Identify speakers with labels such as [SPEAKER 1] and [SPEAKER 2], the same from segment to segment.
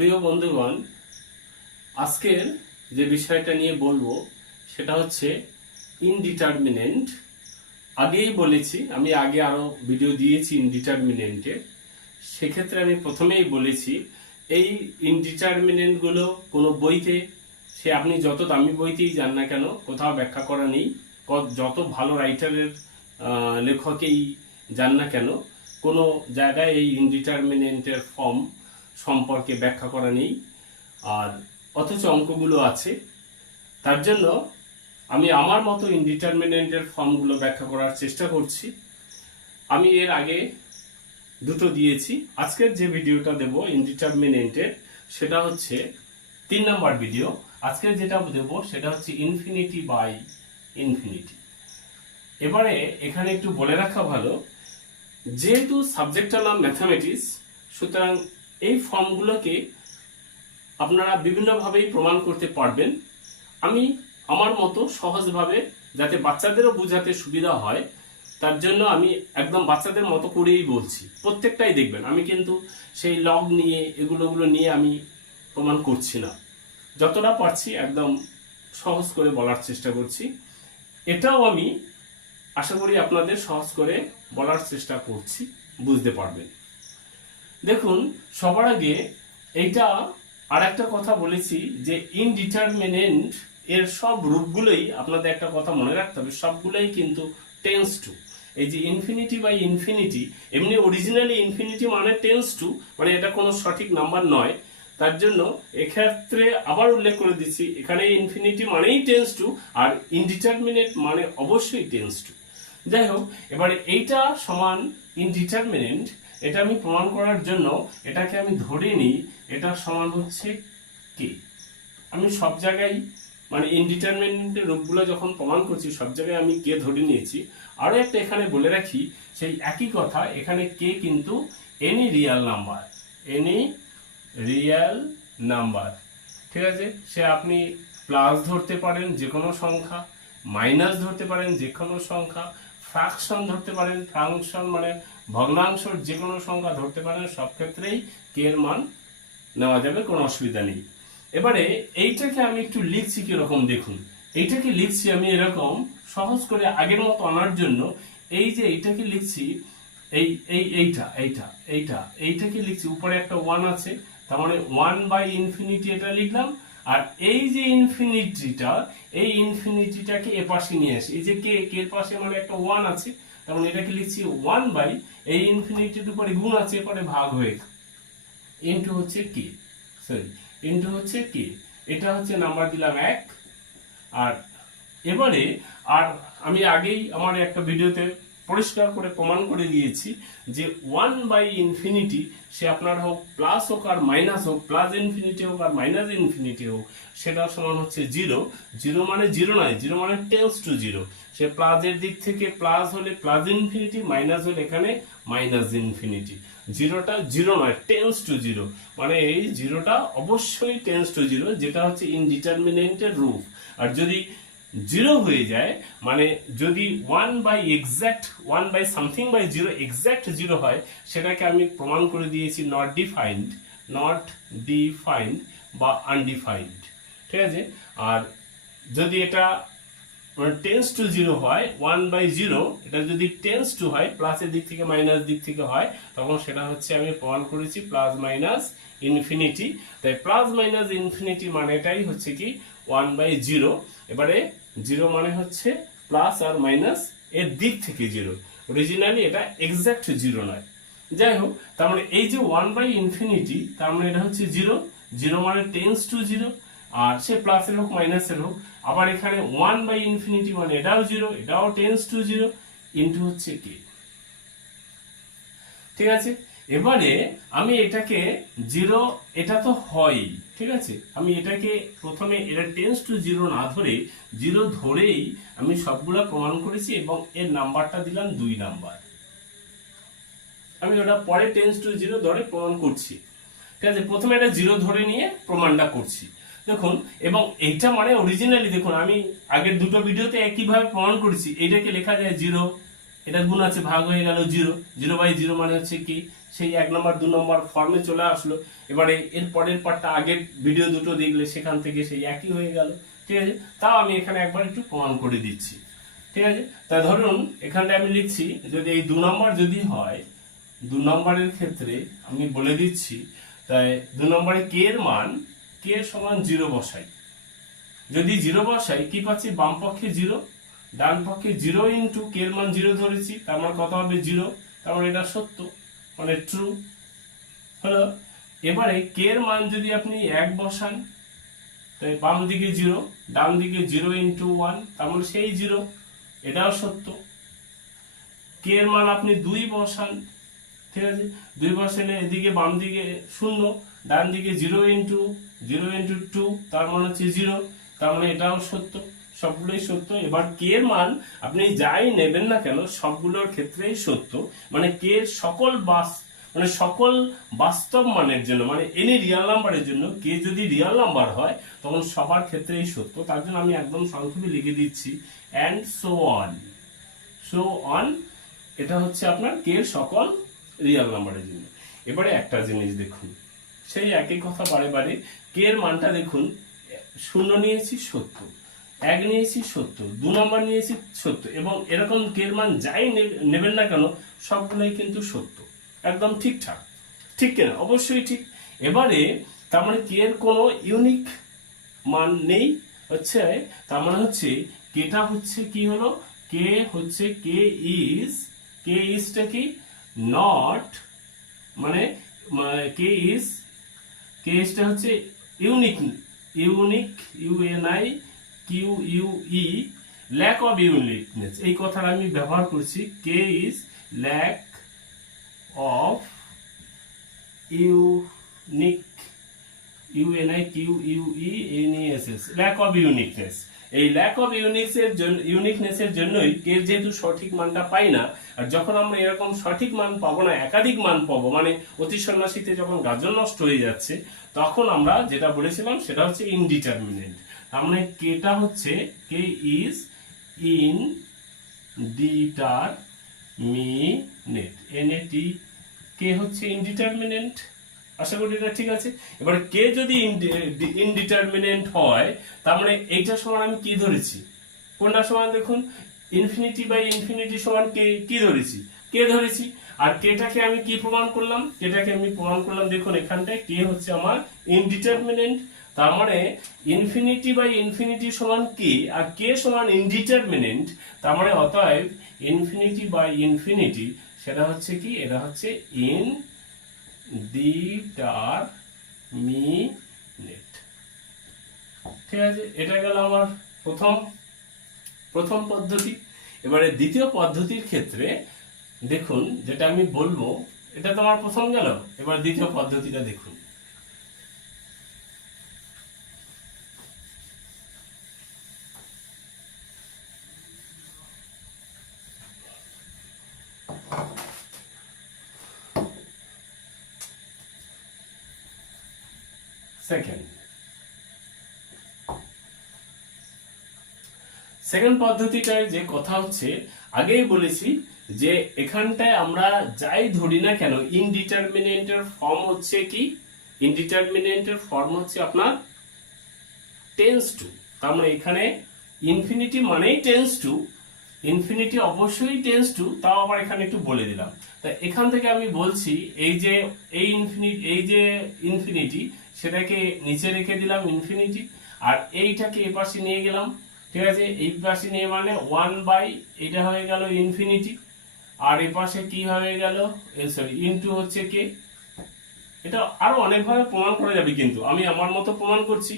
[SPEAKER 1] প্রিয় বন্ধুগণ আজকের যে বিষয়টা নিয়ে বলবো সেটা হচ্ছে ইনডিটারমিনেন্ট আগেই বলেছি আমি আগে আরও ভিডিও দিয়েছি ইনডিটারমিনেন্টে সেক্ষেত্রে আমি প্রথমেই বলেছি এই ইনডিটারমিনেন্টগুলো কোনো বইতে সে আপনি যত দামি বইতেই যান না কেন কোথাও ব্যাখ্যা করা নেই যত ভালো রাইটারের লেখকেই যান না কেন কোনো জায়গায় এই ইনডিটারমিনেন্টের ফর্ম সম্পর্কে ব্যাখ্যা করা নেই আর অথচ অঙ্কগুলো আছে তার জন্য আমি আমার মতো ইনডিটারমিনেন্টের ফর্মগুলো ব্যাখ্যা করার চেষ্টা করছি আমি এর আগে দুটো দিয়েছি আজকের যে ভিডিওটা দেব ইনডিটারমিনেন্টের সেটা হচ্ছে তিন নম্বর ভিডিও আজকের যেটা দেব সেটা হচ্ছে ইনফিনিটি বাই ইনফিনিটি এবারে এখানে একটু বলে রাখা ভালো যেহেতু সাবজেক্টটার নাম ম্যাথামেটিক্স সুতরাং এই ফর্মগুলোকে আপনারা বিভিন্নভাবেই প্রমাণ করতে পারবেন আমি আমার মতো সহজভাবে যাতে বাচ্চাদেরও বোঝাতে সুবিধা হয় তার জন্য আমি একদম বাচ্চাদের মতো করেই বলছি প্রত্যেকটাই দেখবেন আমি কিন্তু সেই লগ নিয়ে এগুলোগুলো নিয়ে আমি প্রমাণ করছি না যতটা পারছি একদম সহজ করে বলার চেষ্টা করছি এটাও আমি আশা করি আপনাদের সহজ করে বলার চেষ্টা করছি বুঝতে পারবেন দেখুন সবার আগে এইটা আর একটা কথা বলেছি যে ইনডিটারমিনেন্ট এর সব রূপগুলোই আপনাদের একটা কথা মনে রাখতে হবে সবগুলোই কিন্তু টেন্স টু এই যে ইনফিনিটি বাই ইনফিনিটি এমনি অরিজিনালি ইনফিনিটি মানে টেন্স টু মানে এটা কোনো সঠিক নাম্বার নয় তার জন্য এক্ষেত্রে আবার উল্লেখ করে দিচ্ছি এখানে ইনফিনিটি মানেই টেন্স টু আর ইনডিটারমিনেট মানে অবশ্যই টেন্স টু যাই হোক এবারে এইটা সমান ইনডিটারমিনেন্ট এটা আমি প্রমাণ করার জন্য এটাকে আমি ধরে নিই এটা সমান হচ্ছে কে আমি সব জায়গায় মানে ইনডিটারমিনেন্টের রূপগুলো যখন প্রমাণ করছি সব জায়গায় আমি কে ধরে নিয়েছি আরও একটা এখানে বলে রাখি সেই একই কথা এখানে কে কিন্তু any real number any real number ঠিক আছে সে আপনি প্লাস ধরতে পারেন যে কোনো সংখ্যা মাইনাস ধরতে পারেন যে কোনো সংখ্যা ফ্র্যাকশন ধরতে পারেন ফ্রাংশন মানে ভগ্নাংশর যে কোনো সংখ্যা ধরতে পারেন সব ক্ষেত্রেই কে এর মান নেওয়া যাবে কোনো অসুবিধা নেই এবারে এইটাকে আমি একটু লিখছি কীরকম দেখুন এইটাকে লিখছি আমি এরকম সহজ করে আগের মতো আনার জন্য এই যে এইটাকে লিখছি এই এই এইটা এইটা এইটা এইটাকে লিখছি উপরে একটা ওয়ান আছে তার মানে ওয়ান বাই ইনফিনিটি এটা লিখলাম আর এই যে ইনফিনিটিটা এই ইনফিনিটিটাকে এ পাশে নিয়ে আসি এই যে কে কে পাশে মানে একটা ওয়ান আছে কারণ এটাকে লিখছি ওয়ান বাই এই ইনফিনিটির উপরে গুণ আছে পরে ভাগ হয়ে ইন্টু হচ্ছে কি সরি ইন্টু হচ্ছে কি এটা হচ্ছে নাম্বার দিলাম এক আর এবারে আর আমি আগেই আমার একটা ভিডিওতে পরিষ্কার করে প্রমাণ করে দিয়েছি যে ওয়ান বাই ইনফিনিটি সে আপনার হোক প্লাস হোক আর মাইনাস হোক প্লাস ইনফিনিটি হোক আর মাইনাস ইনফিনিটি হোক সেটা সমান হচ্ছে জিরো জিরো মানে জিরো নয় জিরো মানে টেলস টু জিরো সে প্লাসের দিক থেকে প্লাস হলে প্লাস ইনফিনিটি মাইনাস হলে এখানে মাইনাস ইনফিনিটি জিরোটা জিরো নয় টেন্স টু জিরো মানে এই জিরোটা অবশ্যই টেন্স টু জিরো যেটা হচ্ছে ইনডিটারমিনেন্টের রূপ আর যদি জিরো হয়ে যায় মানে যদি one by exact one by something by zero exact zero হয় সেটাকে আমি প্রমাণ করে দিয়েছি নট ডিফাইন্ড নট ডিফাইন্ড বা আনডিফাইন্ড ঠিক আছে আর যদি এটা টেন্স টু জিরো হয় ওয়ান বাই জিরো এটা যদি টেন্স টু হয় প্লাসের দিক থেকে মাইনাস দিক থেকে হয় তখন সেটা হচ্ছে আমি প্রমাণ করেছি প্লাস মাইনাস ইনফিনিটি তাই প্লাস মাইনাস ইনফিনিটি মানে এটাই হচ্ছে কি ওয়ান বাই জিরো এবারে জিরো মানে হচ্ছে প্লাস আর মাইনাস এর দিক থেকে জিরো অরিজিনালি এটা এক্স্যাক্ট জিরো নয় যাই হোক তার মানে এই যে ওয়ান বাই ইনফিনিটি তার মানে এটা হচ্ছে জিরো জিরো মানে টেন্স টু জিরো আর সে প্লাসের হোক মাইনাসের হোক আবার এখানে ওয়ান বাই ইনফিনিটি মানে এটাও জিরো এটাও টেন্স টু জিরো ইন্টু হচ্ছে কে ঠিক আছে এবারে আমি এটাকে জিরো এটা তো হয়ই ঠিক আছে আমি এটাকে প্রথমে এটা টেন্স টু জিরো না ধরে জিরো ধরেই আমি সবগুলা প্রমাণ করেছি এবং এর নাম্বারটা দিলাম দুই নাম্বার আমি ওটা পরে টেন্স টু জিরো ধরে প্রমাণ করছি ঠিক আছে প্রথমে এটা জিরো ধরে নিয়ে প্রমাণটা করছি দেখুন এবং এইটা মানে অরিজিনালি দেখুন আমি আগের দুটো ভিডিওতে একইভাবে প্রমাণ করেছি এইটাকে লেখা যায় জিরো এটা গুণ আছে ভাগ হয়ে গেল জিরো জিরো বাই জিরো মানে হচ্ছে কি সেই এক নম্বর দু নম্বর ফর্মে চলে আসলো এবারে এর পরের পার্টটা আগের ভিডিও দুটো দেখলে সেখান থেকে সেই একই হয়ে গেল ঠিক আছে তাও আমি এখানে একবার একটু প্রমাণ করে দিচ্ছি ঠিক আছে তা ধরুন এখানটা আমি লিখছি যদি এই দু নম্বর যদি হয় দু নম্বরের ক্ষেত্রে আমি বলে দিচ্ছি তাই দু নম্বরে কে এর মান কে সমান জিরো বসাই যদি জিরো বসাই কি পাচ্ছি বাম পক্ষে জিরো ডান পক্ষে জিরো ইন্টু কে এর মান জিরো ধরেছি তার মানে কত হবে জিরো তার মানে এটা সত্য মানে ট্রু হলো এবারে কে এর মান যদি আপনি এক বসান তাই বাম দিকে জিরো ডান দিকে জিরো ইন্টু ওয়ান তার মানে সেই জিরো এটাও সত্য কে এর মান আপনি দুই বসান ঠিক আছে দুই বসানে এদিকে বাম দিকে শূন্য ডান দিকে zero into zero into two তার মানে হচ্ছে জিরো তার মানে এটাও সত্য সবগুলোই সত্য এবার কে এর মান আপনি যাই নেবেন না কেন সবগুলোর ক্ষেত্রেই সত্য মানে কে সকল বাস মানে সকল বাস্তব মানের জন্য মানে এনি রিয়াল নাম্বারের জন্য কে যদি রিয়াল নাম্বার হয় তখন সবার ক্ষেত্রেই সত্য তার জন্য আমি একদম সংক্ষেপে লিখে দিচ্ছি and so on so on এটা হচ্ছে আপনার কে সকল রিয়াল নাম্বারের জন্য এবারে একটা জিনিস দেখুন সেই একই কথা বারে বারে কে এর মানটা দেখুন শূন্য নিয়েছি সত্য এক নিয়েছি সত্য দু নম্বর নিয়েছি সত্য এবং এরকম কের মান যাই নেবেন না কেন সবগুলোই কিন্তু সত্য একদম ঠিকঠাক ঠিক কেন অবশ্যই ঠিক এবারে তার মানে কে এর কোনো ইউনিক মান নেই হচ্ছে তার মানে হচ্ছে কেটা হচ্ছে কি হলো কে হচ্ছে কে ইজ কে ইজটা কি নট মানে কে ইজ কে ইজটা হচ্ছে unique unique U N I Q U E lack of uniqueness এই কথাটা আমি ব্যবহার করছি k is lack of unique U N I Q U E N E S S lack of uniqueness এই ল্যাক অফ ইউনিক্সের জন্য ইউনিকনেসের জন্যই কে যেহেতু সঠিক মানটা পাই না আর যখন আমরা এরকম সঠিক মান পাবো না একাধিক মান পাবো মানে অতি সন্ন্যাসীতে যখন গাজন নষ্ট হয়ে যাচ্ছে তখন আমরা যেটা বলেছিলাম সেটা হচ্ছে ইনডিটারমিনেন্ট তার মানে কেটা হচ্ছে k is indeterminate N A k হচ্ছে ইনডিটারমিনেন্ট আশা করি এটা ঠিক আছে এবার কে যদি ইনডিটারমিনেন্ট হয় তার মানে এইটার সমান আমি কি ধরেছি কোনটা সমান দেখুন ইনফিনিটি বাই ইনফিনিটি সমান কে কি ধরেছি কে ধরেছি আর কেটাকে আমি কি প্রমাণ করলাম কেটাকে আমি প্রমাণ করলাম দেখুন এখানটায় কে হচ্ছে আমার ইনডিটারমিনেন্ট তার মানে ইনফিনিটি বাই ইনফিনিটি সমান কে আর কে সমান ইনডিটারমিনেন্ট তার মানে অতএব ইনফিনিটি বাই ইনফিনিটি সেটা হচ্ছে কি এটা হচ্ছে ইন ডিটারমিনেট ঠিক আছে এটা গেল আমার প্রথম প্রথম পদ্ধতি এবারে দ্বিতীয় পদ্ধতির ক্ষেত্রে দেখুন যেটা আমি বলবো এটা তো আমার প্রথম গেল এবার দ্বিতীয় পদ্ধতিটা দেখুন সেকেন্ড সেকেন্ড পদ্ধতিটায় যে কথা হচ্ছে আগেই বলেছি যে এখানটায় আমরা যাই ধরি না কেন ইনডিটারমিনেন্টের ফর্ম হচ্ছে কি ইনডিটারমিনেন্টের ফর্ম হচ্ছে আপনার টেন্স টু তার মানে এখানে ইনফিনিটি মানেই টেন্স টু ইনফিনিটি অবশ্যই টেন্স টু তাও আবার এখানে একটু বলে দিলাম তা এখান থেকে আমি বলছি এই যে এই ইনফিনিট এই যে ইনফিনিটি সেটাকে নিচে রেখে দিলাম ইনফিনিটি আর এইটাকে এপাশে নিয়ে গেলাম ঠিক আছে এই পাশে নিয়ে মানে ওয়ান বাই এটা হয়ে গেল ইনফিনিটি আর এপাশে কি হয়ে গেল সরি ইনটু হচ্ছে কে এটা আরও অনেকভাবে প্রমাণ করা যাবে কিন্তু আমি আমার মতো প্রমাণ করছি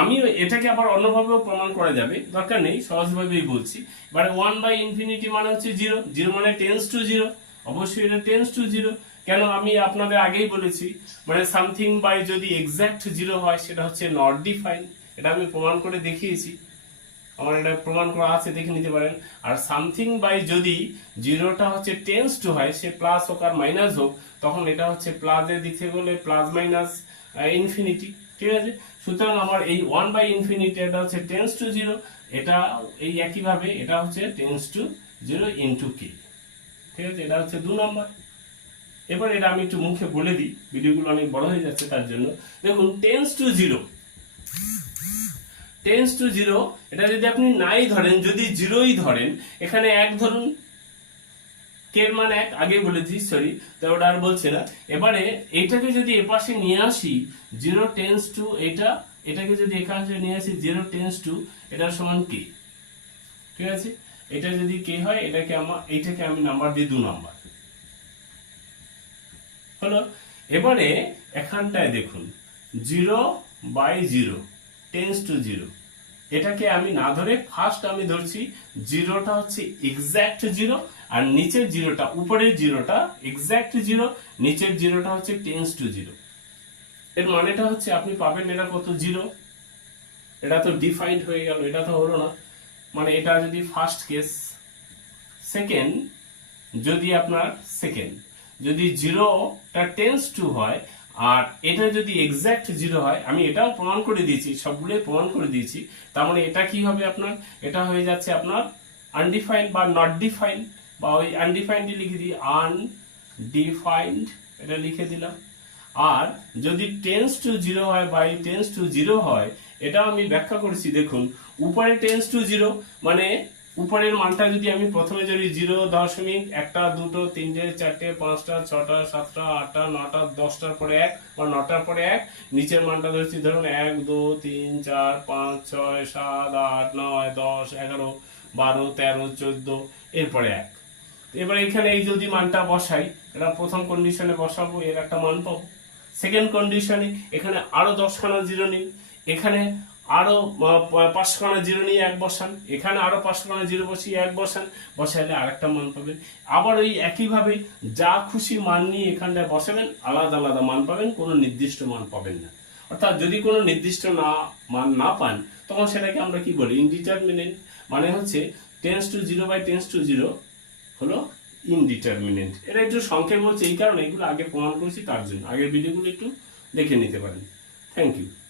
[SPEAKER 1] আমি এটাকে আবার অন্যভাবেও প্রমাণ করা যাবে দরকার নেই সহজভাবেই বলছি এবার ওয়ান বাই ইনফিনিটি মানে হচ্ছে জিরো জিরো মানে টেন্স টু জিরো অবশ্যই এটা টেন্স টু জিরো কেন আমি আপনাদের আগেই বলেছি মানে সামথিং বাই যদি এক্স্যাক্ট জিরো হয় সেটা হচ্ছে নট ডিফাইন এটা আমি প্রমাণ করে দেখিয়েছি আমার এটা প্রমাণ করা আছে দেখে নিতে পারেন আর সামথিং বাই যদি জিরোটা হচ্ছে টেন্স টু হয় সে প্লাস হোক আর মাইনাস হোক তখন এটা হচ্ছে প্লাসের দিক থেকে বলে প্লাস মাইনাস ইনফিনিটি ঠিক আছে সুতরাং আমার এই ওয়ান বাই ইনফিনিটি এটা হচ্ছে টেন্স টু জিরো এটা এই একইভাবে এটা হচ্ছে tends to zero into k ঠিক আছে এটা হচ্ছে দু নম্বর এবার এটা আমি একটু মুখে বলে দিই ভিডিওগুলো অনেক বড় হয়ে যাচ্ছে তার জন্য দেখুন tends to zero tends to zero এটা যদি আপনি নাই ধরেন যদি জিরোই ধরেন এখানে এক ধরুন কের মান এক আগে বলেছি সরি তো ওটা আর বলছে না এবারে এটাকে যদি এপাশে নিয়ে আসি জিরো টেন্স টু এটা এটাকে যদি একাশে নিয়ে আসি জিরো টেন্স টু এটার সমান কে ঠিক আছে এটা যদি কে হয় এটাকে আমার এইটাকে আমি নাম্বার দিই দু নাম্বার হলো এবারে এখানটায় দেখুন zero by zero tends to zero এটাকে আমি না ধরে ফার্স্ট আমি ধরছি জিরোটা হচ্ছে এক্স্যাক্ট জিরো আর নিচের জিরোটা উপরের জিরোটা এক্স্যাক্ট জিরো নিচের জিরোটা হচ্ছে টেন্স টু জিরো এর মানেটা হচ্ছে আপনি পাবেন এটা কত জিরো এটা তো ডিফাইন্ড হয়ে গেল এটা তো হলো না মানে এটা যদি ফার্স্ট কেস সেকেন্ড যদি আপনার সেকেন্ড যদি জিরোটা টেন্স টু হয় আর এটা যদি এক্স্যাক্ট জিরো হয় আমি এটাও প্রমাণ করে দিয়েছি সবগুলোই প্রমাণ করে দিয়েছি তার মানে এটা কি হবে আপনার এটা হয়ে যাচ্ছে আপনার আনডিফাইন্ড বা নট ডিফাইন্ড বা ওই আনডিফাইন্ড লিখে দিই আনডিফাইন্ড এটা লিখে দিলাম আর যদি টেন্স টু জিরো হয় বা টেন্স টু জিরো হয় এটাও আমি ব্যাখ্যা করেছি দেখুন উপরে টেন্স টু জিরো মানে উপরের মানটা যদি আমি প্রথমে যদি জিরো দশমিক একটা দুটো তিনটে চারটে পাঁচটা ছটা সাতটা আটটা নটা দশটার পরে এক বা নটার পরে এক নিচের মানটা ধরছি ধরুন এক দু তিন চার পাঁচ ছয় সাত আট নয় দশ এগারো বারো তেরো চোদ্দো এরপরে এক এবার এখানে এই যদি মানটা বসাই এটা প্রথম কন্ডিশনে বসাবো এর একটা মান পাবো সেকেন্ড কন্ডিশনে এখানে আরও দশখানা জিরো নিই এখানে আরও পাঁচখানা জিরো নিয়ে এক বসান এখানে আরও পাঁচখানা জিরো বসিয়ে এক বসান বসাইলে আরেকটা মান পাবেন আবার ওই একইভাবে যা খুশি মান নিয়ে এখানটায় বসাবেন আলাদা আলাদা মান পাবেন কোনো নির্দিষ্ট মান পাবেন না অর্থাৎ যদি কোনো নির্দিষ্ট না মান না পান তখন সেটাকে আমরা কি বলি ইনডিটারমিনেন্ট মানে হচ্ছে tends to zero by tends to zero হলো ইনডিটারমিনেন্ট এটা একটু সংক্ষেপ বলছে এই কারণে এগুলো আগে প্রমাণ করেছি তার জন্য আগের ভিডিওগুলো একটু দেখে নিতে পারেন থ্যাংক ইউ